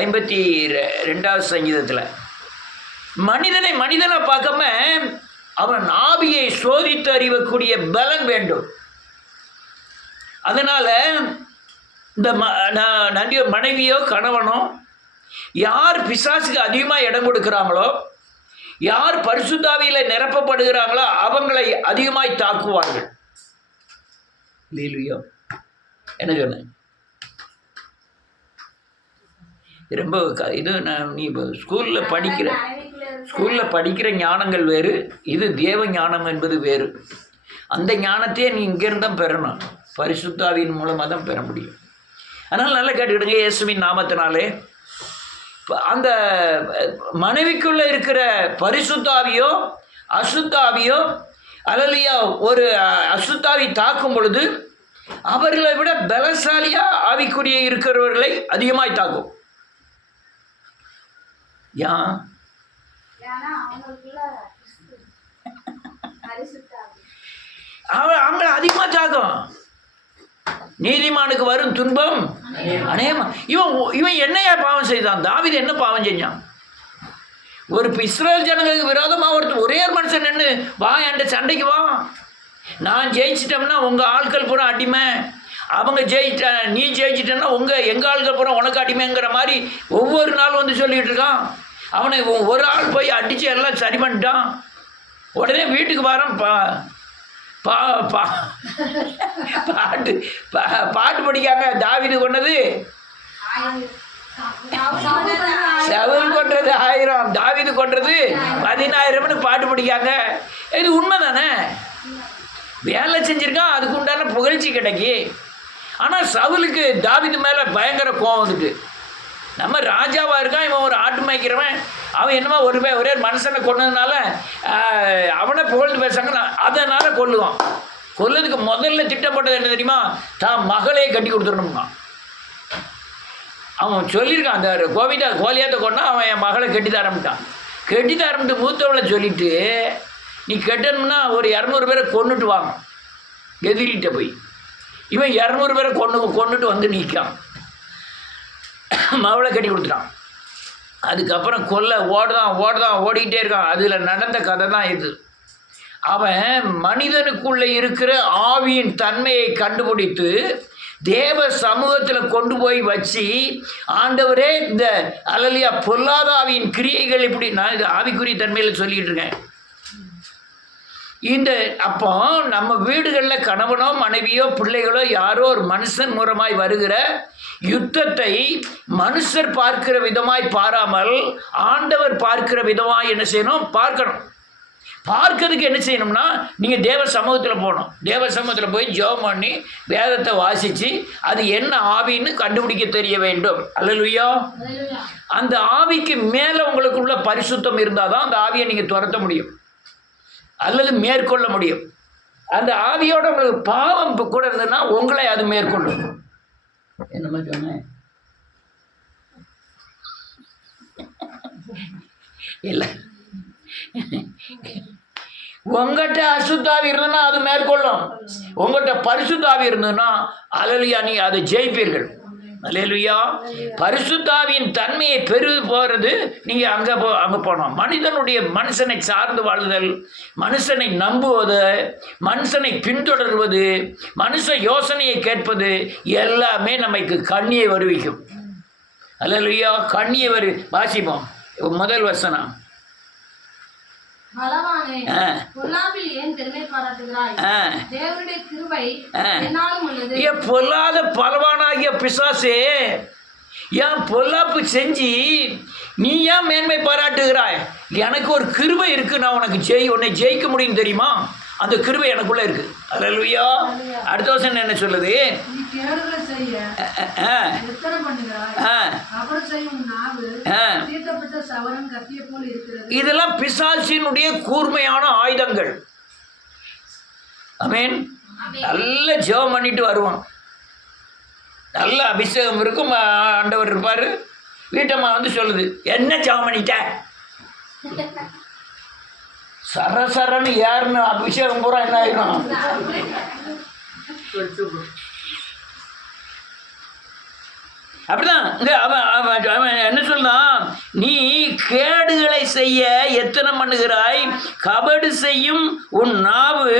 52வது சங்கீதத்தில் மனிதனை பார்க்காம அவன் ஆவியை சோதித்து அறிவக்கூடிய பலன் வேண்டும். அதனால் இந்த மனைவியோ கணவனோ யார் பிசாசுக்கு அதிகமாக இடம் கொடுக்குறாங்களோ, யார் பரிசுத்தாவியில் நிரப்பப்படுகிறாங்களோ அவங்களை அதிகமாய் தாக்குவார்கள். இல்லையோ என்ன சொன்னேன்? ரொம்ப இது நீ இப்போ ஸ்கூலில் படிக்கிற ஞானங்கள் வேறு, இது தேவ ஞானம் என்பது வேறு. அந்த ஞானத்தையே நீ இங்கேருந்து தான் பெறணும், பரிசுத்தாவின் மூலமாக தான் பெற முடியும். அதனால் நல்லா கேட்டுக்கிடுங்க, இயேசுவின் நாமத்தினாலே அந்த மனைவிக்குள்ளே இருக்கிற பரிசுத்தாவியோ அசுத்தாவியோ அல்லையா ஒரு அசுத்தாவி தாக்கும் பொழுது அவர்களை விட பலசாலியாக ஆவிக்குரிய இருக்கிறவர்களை அதிகமாய் தாக்கும். அவங்கள அதிகமாக தாக்கும். நீதிமானுக்கு வரும் துன்பம் அநேகமா. இவன் என்னையா பாவம் செய்தான்? தாவீது என்ன பாவம் செஞ்சான்? ஒரு இஸ்ரேல் ஜனங்களுக்கு விரோதமாக ஒரே ஒரு மனுஷன் நின்று வா என்கிட்ட சண்டைக்கு வா, நான் ஜெயிச்சிட்டோம்னா உங்கள் ஆட்கள் பூரா அடிமை, அவங்க நீ ஜெயிச்சிட்டேன்னா எங்கள் ஆட்கள் பூரா உனக்கு அடிமைங்கிற மாதிரி ஒவ்வொரு நாளும் வந்து சொல்லிகிட்டு இருக்கான். அவனை ஒரு ஆள் போய் அடித்து எல்லாம் சரி பண்ணிட்டான். உடனே வீட்டுக்கு வரான். பாட்டு படிக்காங்க. தாவீது கொண்டது சவுல் கொன்றது 1000, தாவீது கொன்றது 10000 பாட்டு படிக்காங்க. இது உண்மை தானே? வேலை செஞ்சுருக்கான், அதுக்கு உண்டான புகழ்ச்சி கிடைக்கி. ஆனால் சவுலுக்கு தாவீது மேலே பயங்கர கோவம் வந்துட்டு, நம்ம ராஜாவாக இருக்கான், இவன் ஒரு ஆட்டு மேய்க்கிறவன், அவன் என்னமோ ஒரே மனுஷனை கொன்னதுனால அவனை புகழ்ந்து பேசுறாங்க, அதனால் கொல்லுவான். கொல்லதுக்கு முதல்ல திட்டப்பட்டது என்ன தெரியுமா? தான் மகளே கட்டி கொடுத்துடணும்னா. அவன் சொல்லியிருக்கான், அந்த கோலியாத்தை கொண்டா அவன் என் மகளை கட்டி தரமிட்டான். கட்டி தரமிட்டு மூத்தவளை சொல்லிவிட்டு நீ கட்டணும்னா ஒரு 200 பேரை கொண்டுட்டு வாங்க எதிரிகிட்ட போய். இவன் 200 பேரை கொண்டுட்டு வந்து நிற்கான். மகளை கட்டி கொடுத்துட்டான். அதுக்கப்புறம் ஓடிக்கிட்டே இருக்கான். அதில் நடந்த கதை தான் இது. அவன் மனிதனுக்குள்ளே இருக்கிற ஆவியின் தன்மையை கண்டுபிடித்து தேவ சமூகத்தில் கொண்டு போய் வச்சு, ஆண்டவரே இந்த அல்லலியா பொல்லாத ஆவியின் கிரியைகள் இப்படி, நான் இது ஆவிக்குரிய தன்மையில் சொல்லிகிட்டு இருக்கேன். அப்போ நம்ம வீடுகளில் கணவனோ மனைவியோ பிள்ளைகளோ யாரோ ஒரு மனுஷன் மூலமாய் வருகிற யுத்தத்தை மனுஷர் பார்க்கிற விதமாய் பாராமல் ஆண்டவர் பார்க்கிற விதமாய் என்ன செய்யணும்? பார்க்கணும். பார்க்கறதுக்கு என்ன செய்யணும்னா, நீங்கள் தேவ சமூகத்தில் போகணும். தேவ சமூகத்தில் போய் ஜெபம் பண்ணி வேதத்தை வாசித்து அது என்ன ஆவின்னு கண்டுபிடிக்க தெரிய வேண்டும். அல்லேலூயா. அந்த ஆவிக்கு மேலே உங்களுக்குள்ள பரிசுத்தம் இருந்தால் தான் அந்த ஆவியை நீங்கள் துரத்த முடியும் அல்லது மேற்கொள்ள முடியும். அந்த ஆவியோட உங்களுக்கு பாவம் கூட இருந்ததுன்னா உங்களை அது மேற்கொள்ளும். என்னமா சொன்னேன்? இல்லை, உங்கள்கிட்ட அசுத்தாவி இருந்ததுன்னா அது மேற்கொள்ளும். உங்கள்கிட்ட பரிசுத்தாவி இருந்ததுன்னா அல்லேலூயா நீ அதை ஜெயிப்பீர்கள். அல்லேலூயா. பரிசுத்தாவியின் தன்மையை போகிறது நீங்கள் அங்கே போனோம். மனுஷனை சார்ந்து வாழ்தல், மனுஷனை நம்புவது, மனுஷனை பின்தொடர்வது, மனுஷ யோசனையை கேட்பது எல்லாமே நமக்கு கண்ணியை வருவிக்கும். அல்லேலூயா. கண்ணியை வாசிப்போம். முதல் வசனம். பொல்லாத பலவானாகிய பிசாசே, ஏன் பொல்லாப்பு செஞ்சு நீ ஏன் மேன்மை பாராட்டுகிறாய்? எனக்கு ஒரு கிருபை இருக்கு, நான் உன்னை ஜெயிக்க முடியும் தெரியுமா? அந்த கிருபை எனக்குள்ள இருக்கு. அல்லேலூயா. அடுத்த வருஷம் என்ன சொல்லுது? இதெல்லாம் பிசாசினுடைய கூர்மையான ஆயுதங்கள். ஆமென். நல்ல ஜெபம் பண்ணிட்டு வருவான், நல்ல அபிஷேகம் இருக்கும், ஆண்டவர் இருப்பார். வீட்டம்மா வந்து சொல்லுது, என்ன ஜெபம் பண்ணிட்ட? சரசரன்னு யாருன்னு அபிஷேகம் பூரா என்ன ஆயிடும்? அப்படிதான் இங்க அவன் என்ன சொல்றான், நீ கேடுகளை செய்ய எத்தனை பண்ணுகிறாய், கபடு செய்யும் உன் நாவு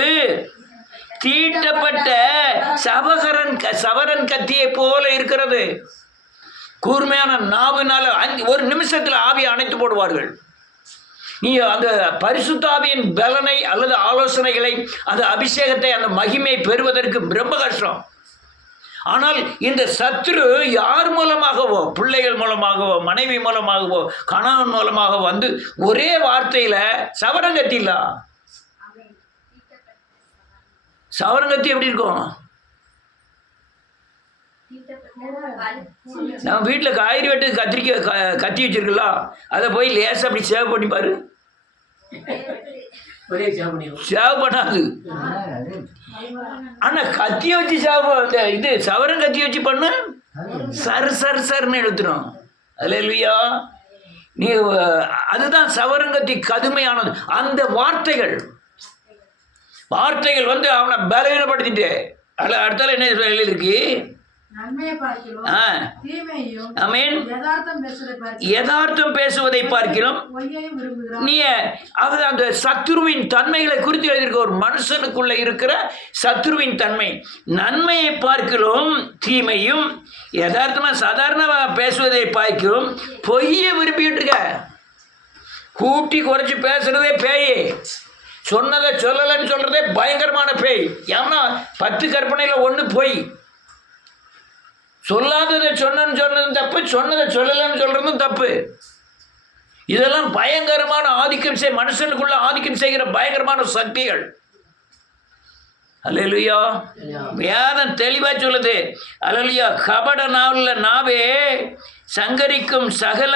தீட்டப்பட்ட சவரன் கத்தியை போல இருக்கிறது. கூர்மையான நாவினால ஒரு நிமிஷத்தில் ஆவியை அணைத்து போடுவார்கள். நீ அந்த பரிசுத்தாவியின் பலனை அல்லது ஆலோசனைகளை, அந்த அபிஷேகத்தை, அந்த மகிமை பெறுவதற்கு ரொம்ப கஷ்டம். ஆனால் இந்த சத்துரு யார் மூலமாகவோ, பிள்ளைகள் மூலமாகவோ, மனைவி மூலமாகவோ, கணவன் மூலமாக வந்து ஒரே வார்த்தையில சவரங்கத்தில சவரங்கத்தி எப்படி இருக்கும்? நம்ம வீட்டில் காய்கறி வெட்டு கத்திரிக்காய் கத்தி வச்சிருக்கலாம், அதை போய் லேசாக அப்படி சேவ் பண்ணி பாரு, சேவ் பண்ணாது. ஆனா கத்திய வச்சு இது சவரம் கத்தி வச்சு பண்ணு, சர்ன்னு எழுத்துரும். அல்லேலூயா. நீ அதுதான் சவரங்கத்தி கடுமையானது. அந்த வார்த்தைகள் வந்து அவனை பலவீனப்படுத்திட்டு அடுத்தால என்ன எழுதிருக்கு, யதார்த்தம் பேசுவதை பார்க்கிறோம். நீ அந்த சத்துருவின் தன்மைகளை குறித்து எழுதியிருக்க. ஒரு மனுஷனுக்குள்ள இருக்கிற சத்துருவின் தன்மை, நன்மையை பார்க்கிறோம் தீமையும், யதார்த்தமா சாதாரண பேசுவதை பார்க்கிறோம். பொய்யை விரும்பிட்டு இருக்க, கூட்டி குறைச்சி பேசுறதே பேய், சொன்னதை சொல்லலைன்னு சொல்றதே பயங்கரமான பேய். ஏன்னா 10 கற்பனையில் 1 பொய். சொல்லாததை சொன்னதும் தப்பு, சொன்னதை சொல்லலைன்னு சொல்றதும் தப்பு. இதெல்லாம் பயங்கரமான ஆதிக்கம் மனுஷனுக்குள்ள ஆதிக்கம் செய்கிற பயங்கரமான சக்திகள். அல்லேலூயா. வேதம் தெளிவா சொல்லுது. அல்லேலூயா. கபட நாவே சங்கரிக்கும் சகல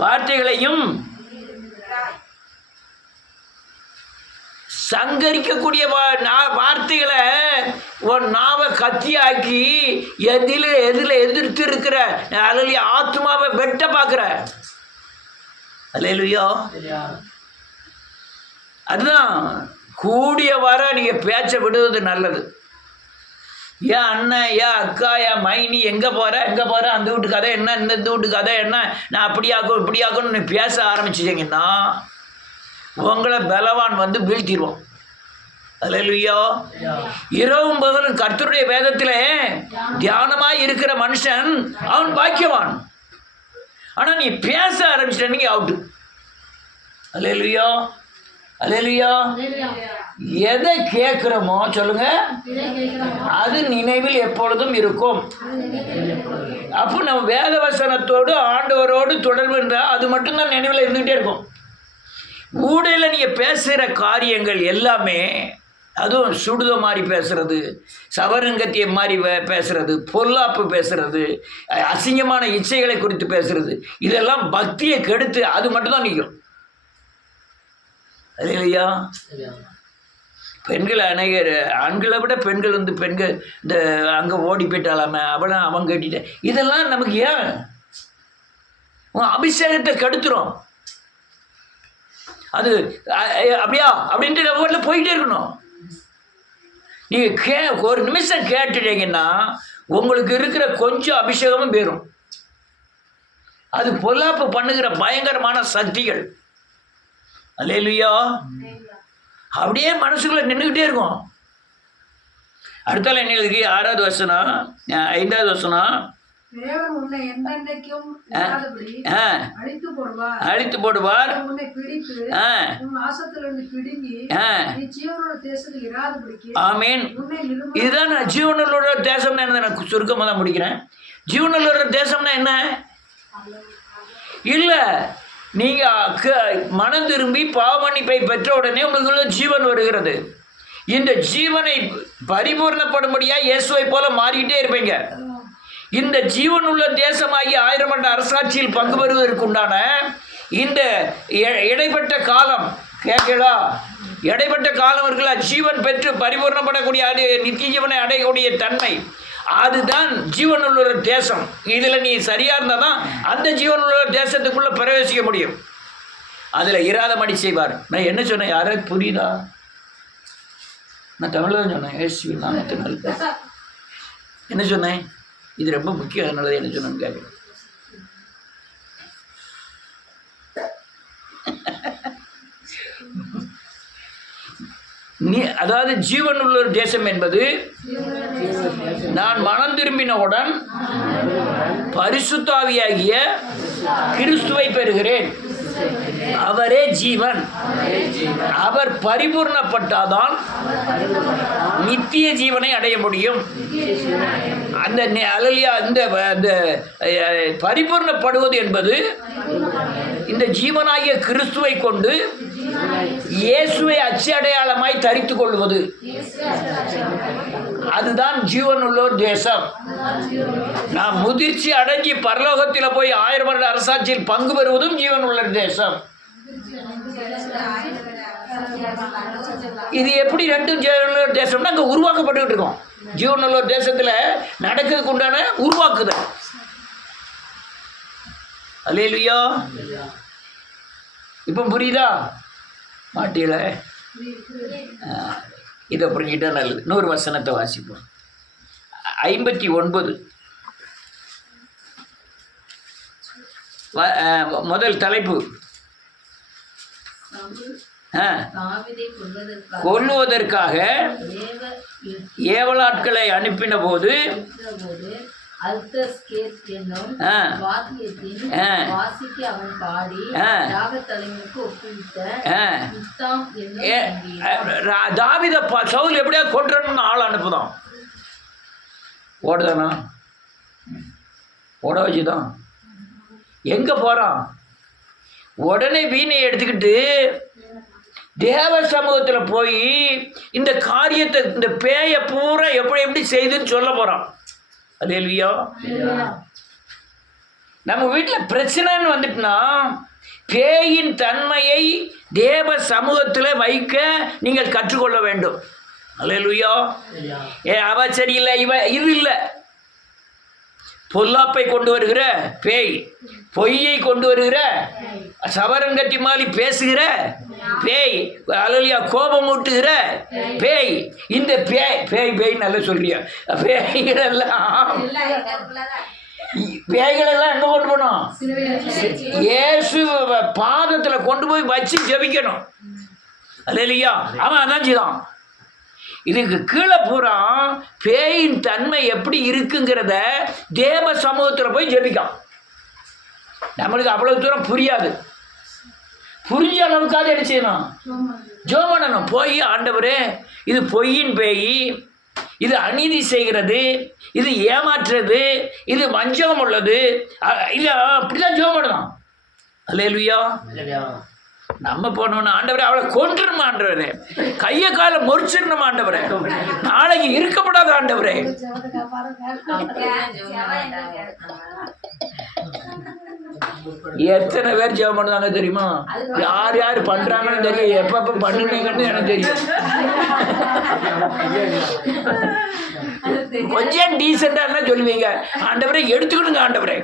வார்த்தைகளையும் சங்கரிக்கக்கூடிய வார்த்தைகளை ஒரு நாவை கத்தியாக்கி எதில் எதிர்த்து இருக்கிற அல்லேலூயா ஆத்மாவை வெட்ட பார்க்குற. அல்லேலூயா. அதுதான் கூடிய வர நீங்கள் பேச்ச விடுவது நல்லது. ஏன் அண்ணன், ஏன் அக்கா, ஏன் மைனி, எங்கே போகிற அந்த வீட்டு கதை என்ன, இந்த வீட்டு கதை என்ன, நான் அப்படியாக்கும் இப்படியாக்கும்னு நீ பேச ஆரம்பிச்சிட்டிங்கன்னா உங்களை பலவான் வந்து வீழ்த்திடுவோம். அல்லேலூயா. இரவும் பகலும் கர்த்தருடைய வேதத்திலே தியானமாய் இருக்கிற மனுஷன் அவன் பாக்கியவான். ஆனா நீ பேச ஆரம்பிச்சிட்ட அவுட்டு. அல்லேலூயா. அல்லேலூயா. எதை கேட்கிறோமோ சொல்லுங்க, அது நினைவில் எப்பொழுதும் இருக்கும். அப்போ நம்ம வேத வசனத்தோடு ஆண்டவரோடு தொடர்பு இருந்தால் அது மட்டும்தான் நினைவில் இருந்துகிட்டே இருக்கும். ஊடையில் நீங்கள் பேசுகிற காரியங்கள் எல்லாமே, அதுவும் சுடுத மாதிரி பேசுறது, சவரங்கத்திய மாதிரி பேசுறது, பொல்லாப்பு பேசுறது, அசிங்கமான இச்சைகளை குறித்து பேசுறது, இதெல்லாம் பக்தியை கெடுத்து அது மட்டும்தான் நிற்கும். அது இல்லையா? பெண்கள் அநேகர், ஆண்களை விட பெண்கள் வந்து இந்த அங்கே ஓடி போயிட்டாலாம அவன் கேட்டுட்டேன். இதெல்லாம் நமக்கு ஏன் அபிஷேகத்தை கெடுத்துரும். அது அப்படியா அப்படின்ட்டு நம்ம போயிட்டே இருக்கணும். நீங்கள் ஒரு நிமிஷம் கேட்டுட்டீங்கன்னா உங்களுக்கு இருக்கிற கொஞ்சம் அபிஷேகமும் பேரும். அது பொல்லாப்பு பண்ணுகிற பயங்கரமான சக்திகள். அல்லேலூயா. அப்படியே மனசுக்குள்ள நின்றுக்கிட்டே இருக்கும். அடுத்தால என்ன எழுதுக்கு 6வது வசனம் 5வது வசனம், அழித்து போடுவார். ஆமீன். இதுதான் ஜீவனுள்ள தேசம்னா என்ன, நான் சுருக்கமாக தான் முடிக்கிறேன். ஜீவனுள்ள தேசம்னா என்ன? இல்லை, நீங்கள் மனம் திரும்பி பாவமன்னிப்பை பெற்ற உடனே உங்களுக்குள்ள ஜீவன் வருகிறது. இந்த ஜீவனை பரிபூர்ணப்படும்படியாக இயேசுவை போல மாறிக்கிட்டே இருப்பீங்க. இந்த ஜீவனுள்ள தேசமாகி 1000 ஆண்டு அரசாட்சியில் பங்கு பெறுவதற்கு உண்டான இந்த இடைப்பட்ட காலம் கேட்கலா, இடைப்பட்ட காலம் இருக்குல்ல, ஜீவன் பெற்று பரிபூர்ணப்படக்கூடிய நித்திய ஜீவனை அடையக்கூடிய தன்மை, அதுதான் ஜீவனுள்ள தேசம். இதில் நீ சரியாக இருந்தால் தான் அந்த ஜீவனுள்ள தேசத்துக்குள்ளே பிரவேசிக்க முடியும். அதில் இராதமடி செய்வார். நான் என்ன சொன்னேன், யாராவது புரியுதா? நான் தமிழில் தான் சொன்னேன். ஏசுவின் நாமத்தினால் என்ன சொன்னேன்? இது ரொம்ப முக்கியமானது. என்ன சொன்னு கேட்கணும். அதாவது ஜீவன் உள்ள ஒரு தேசம் என்பது நான் மனம் திரும்பினவுடன் பரிசுத்தாவியாகிய கிறிஸ்துவை பெறுகிறேன். அவரே ஜீவன். அவர் பரிபூர்ணப்பட்டாதான் நித்திய ஜீவனை அடைய முடியும். அந்த அந்த பரிபூர்ணப்படுவது என்பது இந்த ஜீவனாகிய கிறிஸ்துவை கொண்டு இயேசுவை அச்சு அடையாளமாய் தரித்து கொள்வது. அதுதான் ஜீவனுள்ளோர் தேசம். நாம் முதிர்ச்சி அடங்கி பரலோகத்தில் போய் 1000 வருட அரசாட்சியில் பங்கு பெறுவதும் ஜீவனுள்ளோர் தேசம். இது எப்படி ரெண்டும் ஜீவனுள்ளோர் தேசம்னா அங்கே உருவாக்கப்பட்டு இருக்கோம். ஜீவனுள்ளோர் தேசத்தில் நடக்கிறதுக்கு உண்டான உருவாக்குதல். அல்லேலூயா. இப்போ புரியுதா? மாட்டியில இதை புரிஞ்சுக்கிட்டா நல்லது. 100 வசனத்தை வாசிப்போம். 59 முதல் தலைப்பு. கொல்லுவதற்காக ஏவலாட்களை அனுப்பின போது தாவீதை சவுல் எப்படியா கொன்றணும்னு ஆள் அனுப்புதான். ஓடுதானா? ஓட வச்சுதான். எங்க போறான்? உடனே வீணை எடுத்துக்கிட்டு தேவ சமூகத்தில் போய் இந்த காரியத்தை, இந்த பேயை பூரா எப்படி செய்துன்னு சொல்ல போறான். அல்லேலூயா. நம்ம வீட்டில் பிரச்சனைன்னு வந்துட்டுனா பேயின் தன்மையை தேவ சமூகத்தில் வைக்க நீங்கள் கற்றுக்கொள்ள வேண்டும். அல்லேலூயா. அவ சரியில்லை, இது இல்லை. பொல்லாப்பை கொண்டு வருகிற பேய், பொய்யை கொண்டு வருகிற, சவரங்கட்டி மாலி பேசுகிற பேய், அல்லேலூயா, கோபம் ஊட்டுகிற பேய். இந்த பேய் நல்லா சொல்றியா? பேய்களெல்லாம் எங்கே கொண்டு போகணும்? இயேசு பாதத்தில் கொண்டு போய் வச்சு ஜெபிக்கணும். அல்லேலூயா. அவன் அதான் செய்தான். இதுக்கு கீழே பூரா பேயின் தன்மை எப்படி இருக்குங்கிறத தேவ சமூகத்தில் போய் ஜெபிக்கான். நம்மளுக்கு அவ்வளவு தூரம் புரியாது. புரிஞ்ச அளவுக்காக என்ன செய்யணும்? ஜெபம் பண்ணணும். போய் ஆண்டவரே, இது பொய்யின் பேய், இது அநீதி செய்கிறது, இது ஏமாற்றுறது, இது வஞ்சகம் உள்ளது, இது அப்படிதான் ஜெபம் பண்ணணும். அல்லேலூயா. நம்ம போனோம்னா ஆண்டவரே அவளை கொன்றுமா, ஆண்டவரே கையை காலை முறிச்சிடணும், ஆண்டவரே நாளைக்கு இருக்கப்படாத ஆண்டவரே. எத்தனை பேர் ஜெபம் பண்ணுவாங்க தெரியுமா? யார் யார் பண்றாங்கன்னு தெரியும், எப்பப்ப பண்ணுவீங்கன்னு எனக்கு தெரியும். கொஞ்சம் டீசெண்டா என்ன சொல்லுவீங்க? ஆண்டவரே எடுத்துக்கிடுங்க, ஆண்டவரே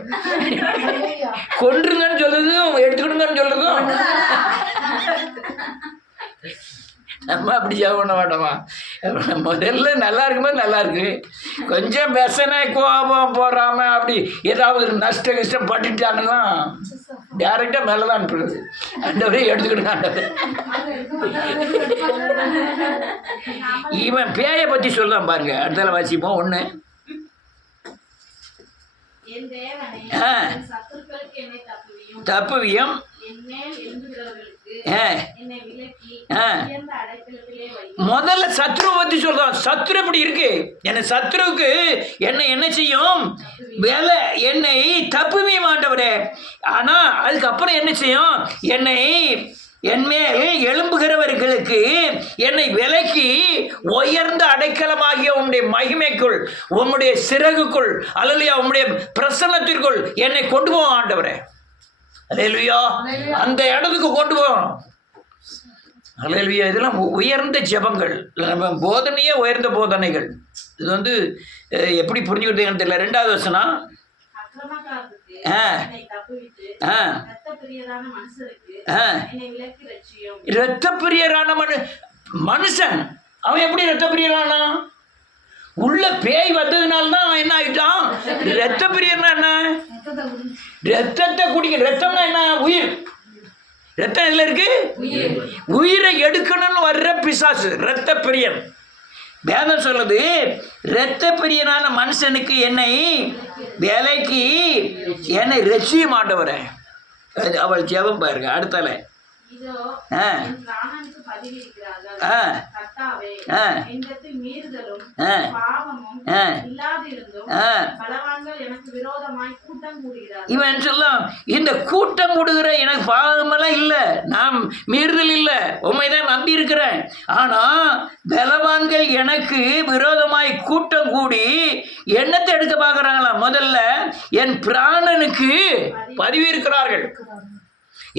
கொன்றுங்கன்னு சொல்றதும் எடுத்துக்கிடுங்கன்னு சொல்றதும். நம்ம அப்படி ஜெபம் பண்ண மாட்டோமா? முதல்ல நல்லா இருக்கும்போது நல்லா இருக்கு, கொஞ்சம் பெசனை கோபம் போடாம அப்படி ஏதாவது நஷ்டம் கஷ்டம் பட்டுட்டாங்கன்னா டேரெக்டாக மேலே தான் அனுப்புறது. ஆண்டவரே எடுத்துக்கிடுங்க, ஆண்டவரே. இவன் பேயை பற்றி சொல்லுதான் பாருங்க. அடுத்தால வாசிப்போம். 1 தப்புவியம் முதல்ல சத்ருவை பத்தி சொல்றான். சத்ரு எப்படி இருக்கு? என்ன சத்ருவுக்கு என்ன செய்யும்? வேலை என்னை தப்புவியம் ஆண்டவரே. ஆனா அதுக்கப்புறம் என்ன செய்யும்? என்மேல் எழும்புகிறவர்களுக்கு என்னை விலக்கி உயர்ந்த அடைக்கலமாகிய உம்முடைய மகிமைக்குள், உம்முடைய சிறகுக்குள், அல்லேலூயா, உம்முடைய பிரசன்னத்திற்குள் என்னை கொண்டு போவோம் ஆண்டவரே. அல்லேலூயா. அந்த இடத்துக்கு கொண்டு போகணும். அல்லேலூயா. இதெல்லாம் உயர்ந்த ஜெபங்கள், நம்ம போதனையே உயர்ந்த போதனைகள். இது எப்படி புரிஞ்சுக்கிட்டீங்கன்னு தெரியல. 2வது வசனம். இரத்த பிரியரான மனுஷன் அவன் எப்படி இரத்த பிரியரானா? உள்ள பேய் வந்ததுனால தான் அவன் என்ன ஆயிட்டான்? ரத்த பிரியர்னா என்ன? ரத்தத்தை குடிக்க. ரத்தம்னா என்ன? உயிர். ரத்தம் எதுல இருக்கு? உயிரை எடுக்கணும்னு வர்ற பிசாசு ரத்த பிரியன். வேதம் சொல்லுது, இரத்த பிரியனான மனுஷனுக்கு என்னை வேலைக்கு என்னை ரட்சிய மாட்டவரே. அவள் ஜெபம் பாருங்க. அடுத்தால இவன் சொல்லும், இந்த கூட்டம் கூடுகிற எனக்கு பாவமெல்லாம் இல்லை, நான் மீறுதல் இல்லை, உண்மைதான் நம்பி இருக்கிறேன். ஆனா பலவான்கள் எனக்கு விரோதமாய் கூட்டம் கூடி என்னத்தை எடுக்க பார்க்கறாங்களா? முதல்ல என் பிராணனுக்கு பதிவு இருக்கிறார்கள்.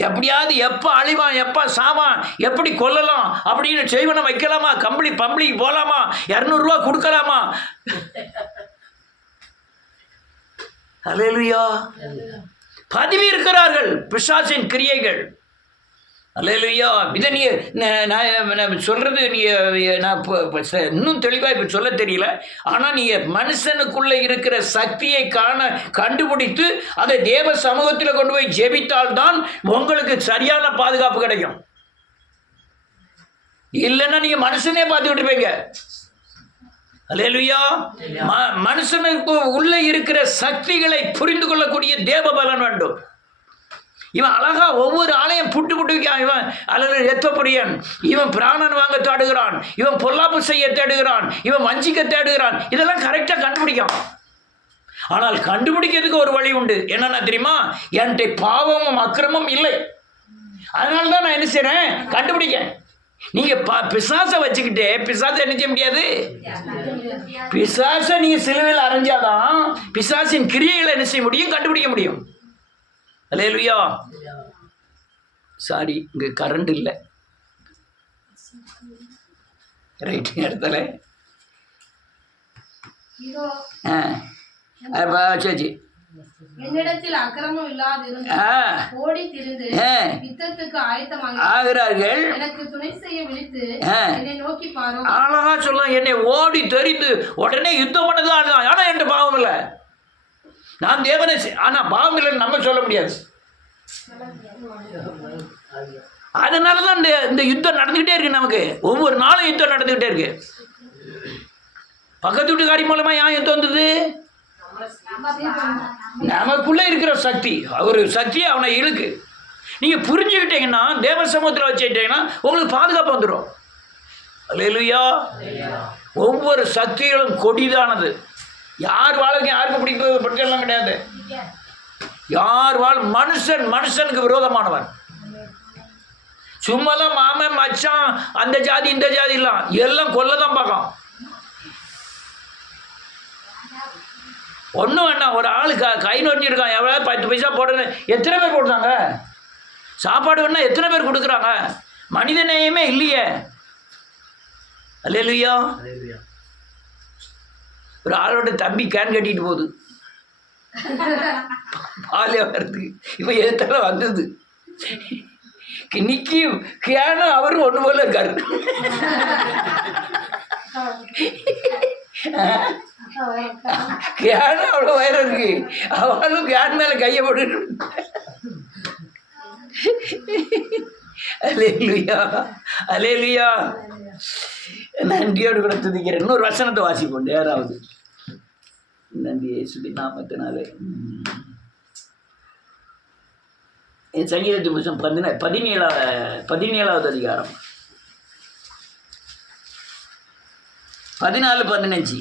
எப்படியாவது எப்போ அழிவான், எப்போ சாவான், எப்படி கொல்லலாம் அப்படின்னு செய்வனை வைக்கலாமா, பம்பளிக்கு போகலாமா, 200 ரூபா கொடுக்கலாமா? அல்லேலூயா. பதிவு இருக்கிறார்கள் பிசாசின் கிரியைகள். அல்லேலூயா. இதை நீ நான் சொல்கிறது நான் இன்னும் தெளிவாக இப்போ சொல்ல தெரியல. ஆனால் நீங்கள் மனுஷனுக்குள்ளே இருக்கிற சக்தியை கண்டுபிடித்து அதை தேவ சமூகத்தில் கொண்டு போய் ஜெபித்தால்தான் உங்களுக்கு சரியான பாதுகாப்பு கிடைக்கும். இல்லைன்னா நீங்கள் மனுஷனே பார்த்துக்கிட்டு இருப்பீங்க. அல்லேலூயா. மனுஷனுக்கு உள்ளே இருக்கிற சக்திகளை புரிந்து கொள்ளக்கூடிய தேவ பலன் வேண்டும். இவன் அழகா ஒவ்வொரு ஆலயம் புட்டு வைக்கான். இவன் அல்லது ரத்தப்பிரியன், இவன் பிராணன் வாங்க தேடுகிறான், இவன் பொல்லாப்பு செய்ய தேடுகிறான், இவன் வஞ்சிக்க தேடுகிறான். இதெல்லாம் கரெக்டாக கண்டுபிடிக்கும். ஆனால் கண்டுபிடிக்கிறதுக்கு ஒரு வழி உண்டு. என்னன்னா தெரியுமா? என்கிட்ட பாவமும் அக்கிரமும் இல்லை. அதனால தான் நான் என்ன செய்றேன்? கண்டுபிடிக்க. நீங்க பிசாசை வச்சுக்கிட்டே பிசாசை என்ன செய்ய முடியாது. பிசாசை நீங்க சிலுவையில் அரைஞ்சாதான் பிசாசின் கிரியைகளை என்ன செய்ய முடியும்? கண்டுபிடிக்க முடியும். அல்லேலூயா. சாரி, இங்கே கரண்ட் இல்லை. ரைட் இடத்துல சரி. என்னிடத்தில் அக்கிரமம் இல்லாதிருந்து ஓடி திரிந்து யுத்தத்துக்கு ஆகிறார்கள். எனக்கு துணை செய்ய விழித்து என்னை நோக்கி பாரு. அழகா சொல்லலாம், என்னை ஓடி தெரிந்து உடனே யுத்தம் பண்ணதான். ஆனா என்கிட்ட பாவம் இல்லை, நான் தேவனை. ஆனா பாவம் இல்லைன்னு நம்ம சொல்ல முடியாது. அதனாலதான் இந்த யுத்தம் நடந்துகிட்டே இருக்கு. நமக்கு ஒவ்வொரு நாளும் யுத்தம் நடந்துகிட்டே இருக்கு. பக்கத்து வீட்டுக்காரி மூலமா ஏன் யுத்தம் வந்தது? நமக்குள்ள இருக்கிற சக்தி, ஒரு சக்தியை அவனை இழுக்கு. நீங்க புரிஞ்சுக்கிட்டீங்கன்னா, தேவ சமூகத்தில் வச்சுக்கிட்டீங்கன்னா உங்களுக்கு பாதுகாப்பு வந்துடும். அல்லேலூயா. ஒவ்வொரு சக்திகளும் கொடிதானது. யார் வாழ்க்கை யாருக்கு பிடிக்கிறது பற்றியெல்லாம் கிடையாது. யார் மனுஷனுக்கு விரோதமானவன். சும்மாதான் மாமன் மச்சான் அந்த ஜாதி இந்த ஜாதி எல்லாம் கொல்லதான் பார்க்கும். ஒன்றும் வேண்டாம், ஒரு ஆள் கை நொறிஞ்சிருக்கான், எவ்வளோ 10 பைசா போடுறேன். எத்தனை பேர் போடுறாங்க? சாப்பாடு வேணா எத்தனை பேர் கொடுக்குறாங்க? மனித நேயமே இல்லையே. அல்லேலூயா. ஒரு ஆளோட தம்பி கேன் கட்டிட்டு போகுது பாலியா வர்றதுக்கு. இப்போ எதிர்த்தால வந்தது நிக்கி கேனும் அவரும் ஒன்று போல இருக்காரு. கேனும் அவ்வளோ வயிறு இருக்கு, அவளும் கேன் மேலே கையை போட்டு. அல்லேலூயா, அல்லேலூயா. நன்றியோடு கூட துதிக்கிறேன். இன்னொரு வசனத்தை வாசிப்போம். யாராவது நன்றி இயேசுவின் நாமத்தினாலே. சங்கீதத்தின் புத்தகம் 17வது அதிகாரம் 14-15.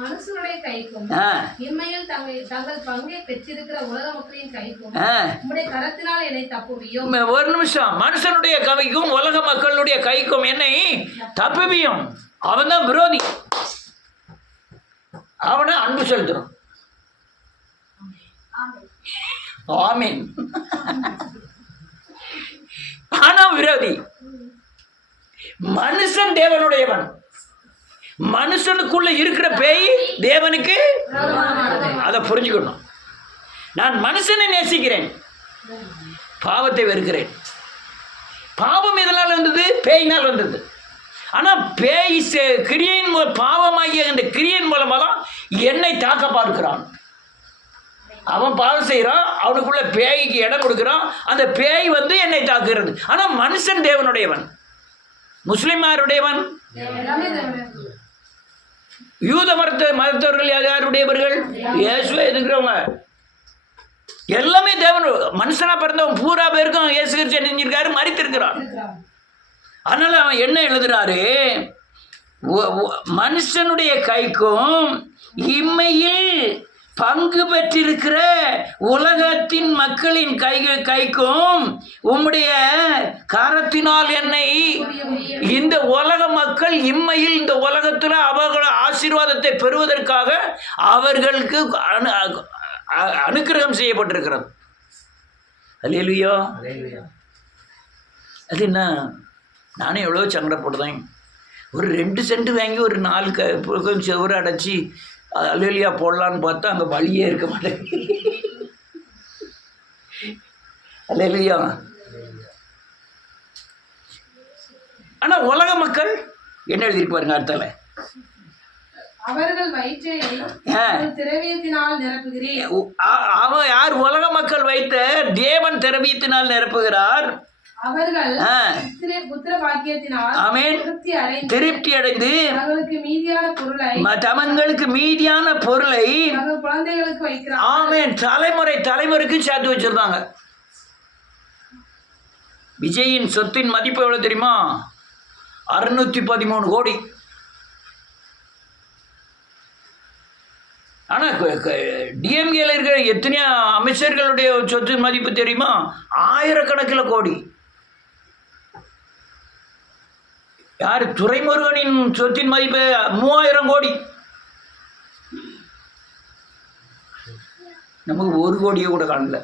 மனுஷனுடைய கைக்கும் இம்மையில் தங்கள் பங்கை பெற்றிருக்கிற உலக மக்களின் கைக்கும் உம்முடைய கரத்தினால் என்னை தப்புவியும். ஒரு நிமிஷம். மனுஷனுடைய கைக்கும் உலக மக்களுடைய கைக்கும் என்னை தப்புவியும். அவன் தான் விரோதி. அவனை அன்பு செலுத்தணும். ஆமீன். ஆனா விரோதி. மனுஷன் தேவனுடையவன். மனுஷனுக்குள்ள இருக்கிற பேய் தேவனுக்கு. அதை புரிஞ்சுக்கணும். நான் மனுஷனை நேசிக்கிறேன், பாவத்தை வெறுக்கிறேன். பாவம் எதனால் வந்தது? பேயினால் வந்தது. ஆனால் பேய் கிரியின் பாவமாகிய இந்த கிரியின் மூலமாக தான் என்னை தாக்க பார்க்கிறான். அவன் பாவம் செய்கிறான், அவனுக்குள்ள பேய்க்கு இடம் கொடுக்குறான், அந்த பேய் வந்து என்னை தாக்குகிறது. ஆனால் மனுஷன் தேவனுடையவன். முஸ்லிமாருடையவன், யூத மதத்தவர்கள் யாருடையவர்கள்? இயேசுவை எதிர்க்கிறவங்க எல்லாமே தேவன். மனுஷனா பிறந்தவன் பூரா பேருக்கும் இயேசு கிறிஸ்து செஞ்சிருக்காரு, மரித்திருக்கிறான். அதனால அவன் என்ன எழுதுறாரு? மனுஷனுடைய கைக்கும் இம்மையில் பங்கு பெற்றிருக்கிற உலகத்தின் மக்களின் கைக்கும் உம்முடைய கரத்தினால் என்னை, இந்த உலக மக்கள் இம்மையில் இந்த உலகத்தில் அவர்கள் ஆசீர்வாதத்தை பெறுவதற்காக அவர்களுக்கு அனுக்கிரகம் செய்யப்பட்டிருக்கிறது. அல்லேலூயா. அது என்ன, நானே எவ்வளோ சங்கடப்படுறேன். ஒரு 2 சென்ட் வாங்கி ஒரு 4 செவரு அடைச்சி அல்லேலூயா போடலான்னு பார்த்தா அங்கே வழியே இருக்க மாட்டேங்குது. அல்லேலூயா. ஆனால் உலக மக்கள் என்ன எழுதிருக்கு பாருங்க அர்த்தல, அவர்கள் வயிற்றை திரவியத்தினால் நிரப்புகிறேன். அவன் யார்? உலக மக்கள் வைத்த தேவன் திரவியத்தினால் நிரப்புகிறார். அவர்கள் புத்திர பாக்கியத்தினால் திருப்தி அடைந்து தங்களுக்கு மீதியான பொருளை குழந்தைகளுக்கு வைக்கிறார். ஆமென். தலைமுறைக்கு சேர்த்து வச்சிருந்தாங்க. விஜயின் சொத்தின் மதிப்பு எவ்வளவு தெரியுமா? 613 கோடி. ஆனால் டிஎம்கேல இருக்கிற எத்தனையோ அமைச்சர்களுடைய சொத்து மதிப்பு தெரியுமா? 1000கணக்கில் கோடி. யார்? துரைமுருகனின் சொத்தின் மதிப்பு 3000 கோடி. நமக்கு 1 கோடியே கூட காணல.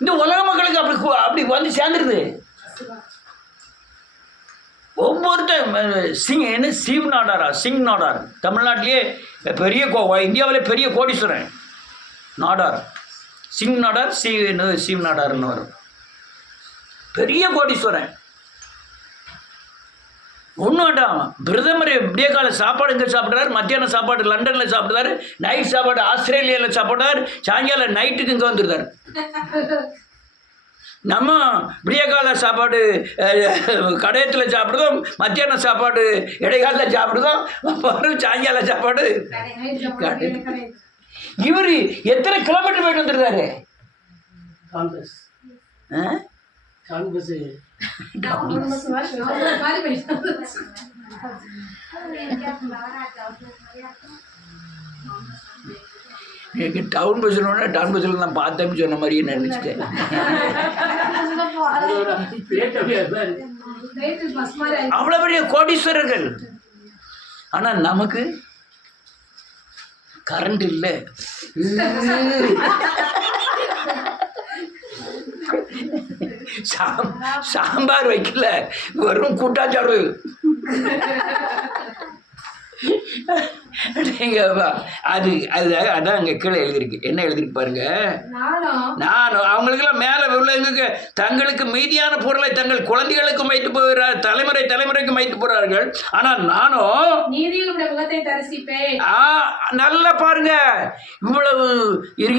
இந்த உலக மக்களுக்கு அப்படி வந்து சேர்ந்துருது. ஒவ்வொருத்தர் சிங் நாடார் தமிழ்நாட்டிலேயே பெரிய இந்தியாவிலே பெரிய கோடீஸ்வரன் நாடார். சிங் நாடார், சீவ் நாடார்னு வரும். பெரிய கோடீஸ்வரன். ஒன்றும் வேண்டாம், பிரதமர் விடிய கால சாப்பாடு இங்கே சாப்பிட்றாரு, மத்தியான சாப்பாடு லண்டனில் சாப்பிட்றாரு, நைட் சாப்பாடு ஆஸ்திரேலியாவில் சாப்பிட்றாரு, சாயங்காலம் நைட்டுக்கு இங்கே வந்துருக்காரு. நம்ம விடியகால சாப்பாடு கடையத்தில் சாப்பிடுதோம், மத்தியான சாப்பாடு இடைக்காலில் சாப்பிடுதோம், அப்புறம் சாயங்கால சாப்பாடு. இவர் எத்தனை கிலோமீட்டர் போயிட்டு வந்துருக்காரு? எனக்கு டவுன் பஸ்ஸில் டவுன் பஸ்ஸில் நான் பார்த்தேன்னு சொன்ன மாதிரியே நினச்சிட்டேன். அவ்வளோ பெரிய கோடீஸ்வரர்கள். ஆனால் நமக்கு கரண்ட் இல்லை. சாம்பார் வைக்கல, வெறும் கூட்டாச்சாறு. அதான் அங்கே கீழே எழுதிருக்கு. என்ன எழுதிருக்கு பாருங்க? நானும் அவங்களுக்கெல்லாம் மேலே உள்ளவங்களுக்கு தங்களுக்கு மீதியான பொருளை தங்கள் குழந்தைகளுக்கும் வைத்து போகிறார், தலைமுறைக்கு வைத்து போறார்கள். ஆனால் நானும் நல்லா பாருங்க, இவ்வளவு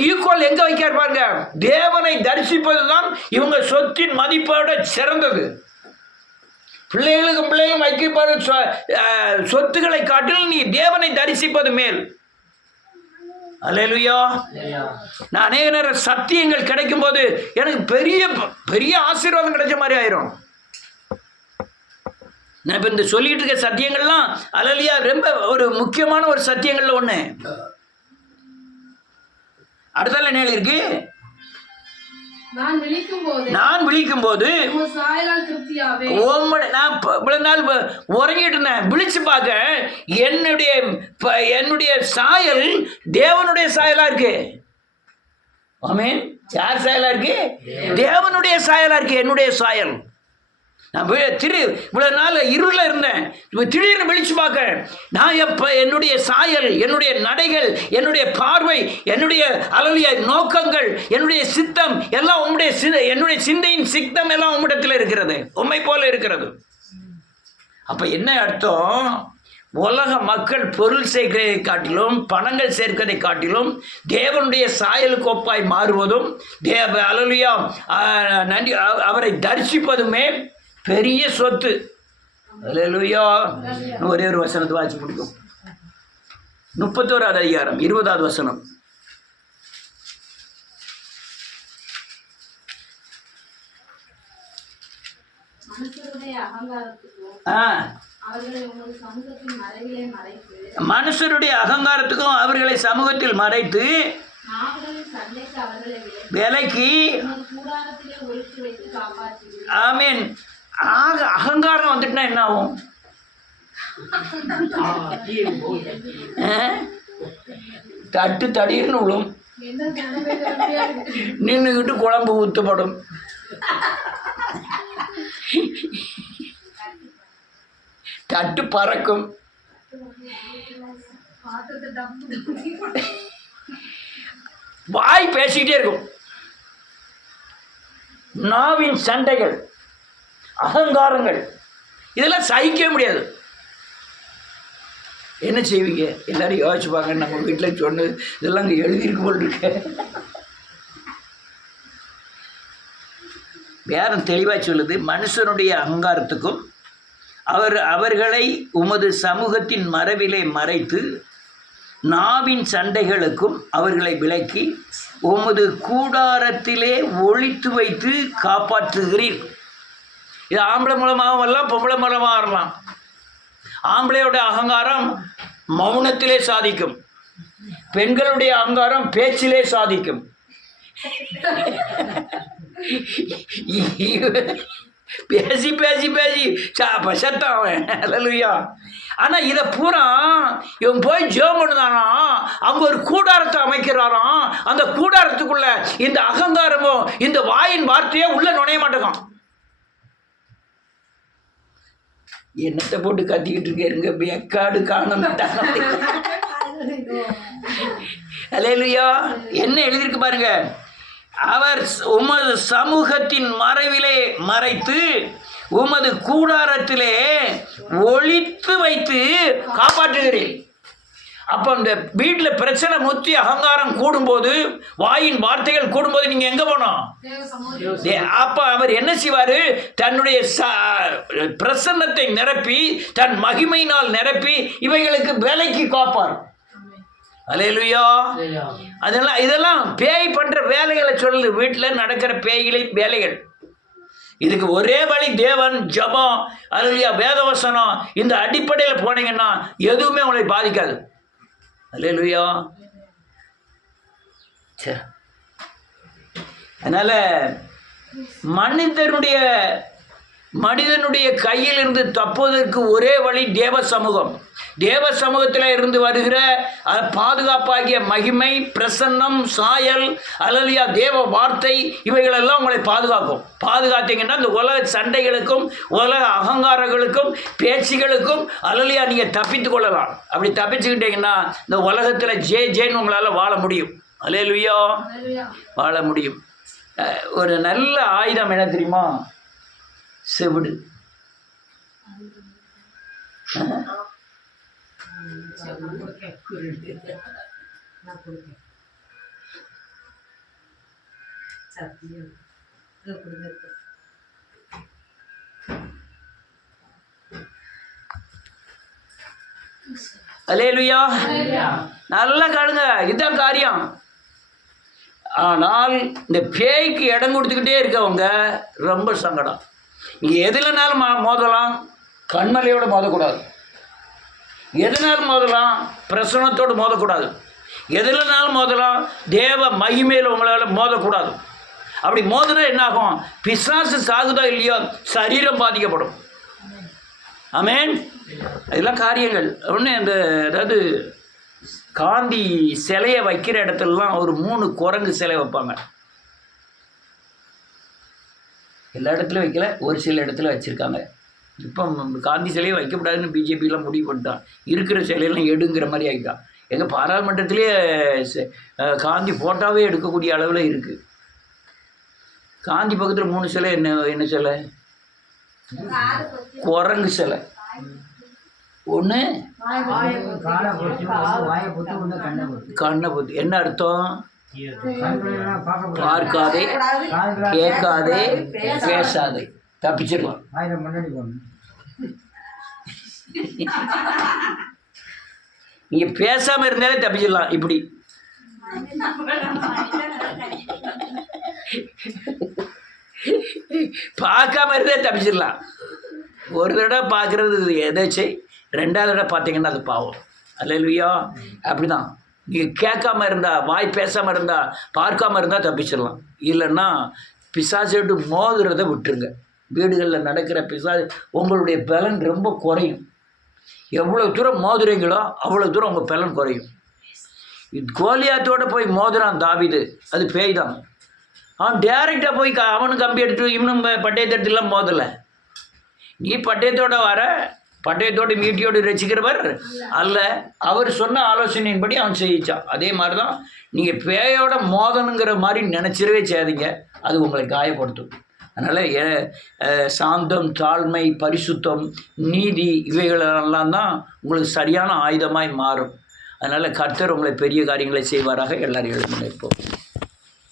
ஈக்குவல் எங்க வைக்கார் பாருங்க. தேவனை தரிசிப்பதுதான் இவங்க சொத்தின் மதிப்போட சிறந்தது. பிள்ளைகளும் வைக்கப்படும் சொத்துக்களை காட்டிலும் நீ தேவனை தரிசிப்பது மேல். அல்லேலூயா. நான் அநேக நேரம் சத்தியங்கள் கிடைக்கும் போது எனக்கு பெரிய பெரிய ஆசீர்வாதம் கிடைச்ச மாதிரி ஆயிரும். நான் இப்போ இந்த சொல்லிட்டு இருக்க சத்தியங்கள்லாம் அல்லேலூயா ரொம்ப ஒரு முக்கியமான ஒரு சத்தியங்கள்ல ஒண்ணு. அடுத்தால என்ன இருக்கு? நான் விழிக்கும் போது நான் உறங்கிட்டு இருந்தேன். விழிச்சு பார்க்க என்னுடைய சாயல் தேவனுடைய சாயலா இருக்கு. ஆமென். யார் சாயலா இருக்கு? தேவனுடைய சாயலா இருக்கு. என்னுடைய சாயல் நான் இவ்வளோ நாள் இருளில் இருந்தேன், இப்போ திடீர்னு வெளிச்சு பார்க்கறேன். நான் எப்போ என்னுடைய சாயல், என்னுடைய நடைகள், என்னுடைய பார்வை, என்னுடைய அலலிய நோக்கங்கள், என்னுடைய சித்தம் எல்லாம் என்னுடைய சிந்தையின் சித்தம் எல்லாம் உம்மிடத்தில் இருக்கிறது, உம்மை போல இருக்கிறது. அப்போ என்ன அர்த்தம்? உலக மக்கள் பொருள் சேர்க்கிறதை காட்டிலும், பணங்கள் சேர்க்கிறதை காட்டிலும், தேவனுடைய சாயலுக்கு ஒப்பாய் மாறுவதும், அலலியா நன்றி அவரை தரிசிப்பதுமே பெரிய சொத்து. அல்லேலூயா. ஒரே ஒரு வசனத்தை வாசி முடிக்கும். 31வது அதிகாரம் 20வது வசனம். மனுஷருடைய அகங்காரத்துக்கும் அவர்களை சமூகத்தில் மறைத்து விலக்கி. ஆமீன். அகங்காரம் வந்துட்டுனா என்ன ஆகும்? தட்டு தடின்னு விழும், நின்றுக்கிட்டு குழம்பு ஊற்றப்படும். தட்டு பறக்கும். வாய் பேசிக்கிட்டே இருக்கும். நாவின் சண்டைகள், அகங்காரங்கள், இதெல்லாம் சகிக்க முடியாது. என்ன செய்வீங்க? எல்லாரும் யோசிச்சுப்பாங்க. நம்ம வீட்டில் சொன்னது இதெல்லாம் அங்கே எழுதியிருக்கு போல் இருக்கு. வேதம் தெளிவாக சொல்லுது, மனுஷனுடைய அகங்காரத்துக்கும் அவர்களை உமது சமூகத்தின் மறைவிலே மறைத்து, நாவின் சண்டைகளுக்கும் அவர்களை விலக்கி, உமது கூடாரத்திலே ஒளித்து வைத்து காப்பாற்றுகிறீர். இது ஆம்பளை மூலமாகவும் வரலாம், பொம்பளை மூலமாக வரலாம். ஆம்பளையோட அகங்காரம் மௌனத்திலே சாதிக்கும், பெண்களுடைய அகங்காரம் பேச்சிலே சாதிக்கும். பேசி பேசி பேசி சத்தான் அவன். அல்லேலூயா. ஆனால் இதை பூரா இவன் போய் ஜெபம் பண்ணுதானா, அங்கே ஒரு கூடாரத்தை அமைக்கிறாராம். அந்த கூடாரத்துக்குள்ள இந்த அகங்காரமோ இந்த வாயின் வார்த்தையோ உள்ள நுழைய மாட்டேங்கான். என்னத்தை போட்டு கத்திக்கிட்டு இருக்கேருங்க, எக்காடு காண மாட்டாங்க. அல்லேலூயா. என்ன எழுதியிருக்கு பாருங்க, அவர் உமது சமூகத்தின் மறைவிலே மறைத்து உமது கூடாரத்திலே ஒளித்து வைத்து காப்பாற்றுகிறேன். அப்போ இந்த வீட்டில் பிரச்சனை முத்தி அகங்காரம் கூடும்போது, வாயின் வார்த்தைகள் கூடும்போது நீங்கள் எங்கே போனோம்? அப்போ அவர் என்ன செய்வார்? தன்னுடைய பிரசன்னத்தை நிரப்பி, தன் மகிமையினால் நிரப்பி இவைகளுக்கு வேலைக்கு காப்பார். அல்லேலூயா. இதெல்லாம் பேய் பண்ணுற வேலைகளை சொல்லுது. வீட்டில் நடக்கிற பேய்களை வேலைகள். இதுக்கு ஒரே வழி தேவன், ஜபம், அல்லேலூயா, வேதவசனம். இந்த அடிப்படையில் போனீங்கன்னா எதுவுமே உங்களை பாதிக்காது. அல்லேலூயா. அதனால மனிதனுடைய கையில் இருந்து தப்புவதற்கு ஒரே வழி தேவ சமூகம். தேவ சமூகத்தில் இருந்து வருகிற பாதுகாப்பாகிய மகிமை, பிரசன்னம், சாயல், அல்லேலூயா, தேவ வார்த்தை, இவைகளெல்லாம் உங்களை பாதுகாக்கும். பாதுகாத்தீங்கன்னா இந்த உலக சண்டைகளுக்கும் உலக அகங்காரங்களுக்கும் பேச்சுகளுக்கும் அல்லேலூயா நீங்கள் தப்பித்து கொள்ளலாம். அப்படி தப்பிச்சுக்கிட்டீங்கன்னா இந்த உலகத்தில் ஜேன்னு உங்களால் வாழ முடியும். அல்லேலூயா, வாழ முடியும். ஒரு நல்ல ஆயுதம் என்ன தெரியுமா? செவிடு. அல்லேலூயா. நல்லா காணுங்க, இதுதான் காரியம். ஆனால் இந்த பேய்க்கு இடம் கொடுத்துக்கிட்டே இருக்கவங்க ரொம்ப சங்கடம். நீங்கள் எதுலனாலும் மோதலாம், கண்மலையோடு மோதக்கூடாது. எதுனாலும் மோதலாம், பிரசனத்தோடு மோதக்கூடாது. எதுலனாலும் மோதலாம், தேவ மகிமையில் உங்களால் மோதக்கூடாது. அப்படி மோதினா என்னாகும்? பிசாசு சாகுதா இல்லையோ, சரீரம் பாதிக்கப்படும். ஆமென். இதெல்லாம் காரியங்கள். ஒன்று அதாவது காந்தி சிலையை வைக்கிற இடத்துலலாம் ஒரு 3 குரங்கு சிலை வைப்பாங்க. எல்லா இடத்துலையும் வைக்கல, ஒரு சில இடத்துல வச்சுருக்காங்க. இப்போ காந்தி சிலையை வைக்கக்கூடாதுன்னு பிஜேபியெலாம் முடிவு பண்ணிட்டான். இருக்கிற சிலையெல்லாம் எடுங்கிற மாதிரி ஆகிட்டான். எங்கள் பாராளுமன்றத்திலே காந்தி ஃபோட்டோவே எடுக்கக்கூடிய அளவில் இருக்குது. காந்தி பக்கத்தில் 3 சிலை, என்ன சிலை? குரங்கு சிலை ஒன்று, கண்ணை பொத்து. என்ன அர்த்தம்? பார்க்காதே, கேட்காதே, பேசாதே, தப்பிச்சிடலாம். நீங்க பேசாம இருந்தாலே தப்பிச்சிடலாம். இப்படி பார்க்காம இருந்தாலே தப்பிச்சிடலாம். ஒரு தடவை பார்க்கறது எதாச்சு, 2வது தடவை பார்த்தீங்கன்னா அது பாவம். அல்லேலூயா. அப்படிதான். நீங்கள் கேட்காம இருந்தால், வாய் பேசாமல் இருந்தால், பார்க்காம இருந்தால் தப்பிச்சிடலாம். இல்லைன்னா பிசாசோட்டு மோதுறதை விட்டுருங்க. வீடுகளில் நடக்கிற உங்களுடைய பலன் ரொம்ப குறையும். எவ்வளோ தூரம் மோதுறீங்களோ அவ்வளோ தூரம் உங்கள் பலன் குறையும். கோலியாத்தோடு போய் மோதுறான் தாவீது, அது பேய் தான். அவன் டேரெக்டாக போய் அவனும் கம்பி எடுத்து இவனும் பட்டயத்தை எடுத்துலாம் மோதலை. நீ பட்டயத்தோடு வர, பட்டயத்தோடு மீட்டியோடு ரசிக்கிறவர் அல்ல. அவர் சொன்ன ஆலோசனையின்படி அவன் செய்யிச்சான். அதே மாதிரி தான் நீங்கள் பேயோட மோதனுங்கிற மாதிரி நினச்சிடவே செய்யாதீங்க, அது உங்களை காயப்படுத்தும். அதனால் சாந்தம், தாழ்மை, பரிசுத்தம், நீதி இவைகளெல்லாம் தான் உங்களுக்கு சரியான ஆயுதமாய் மாறும். அதனால் கர்த்தர் உங்களை பெரிய காரியங்களை செய்வாராக. எல்லாரும் எழுந்து நிற்போம்.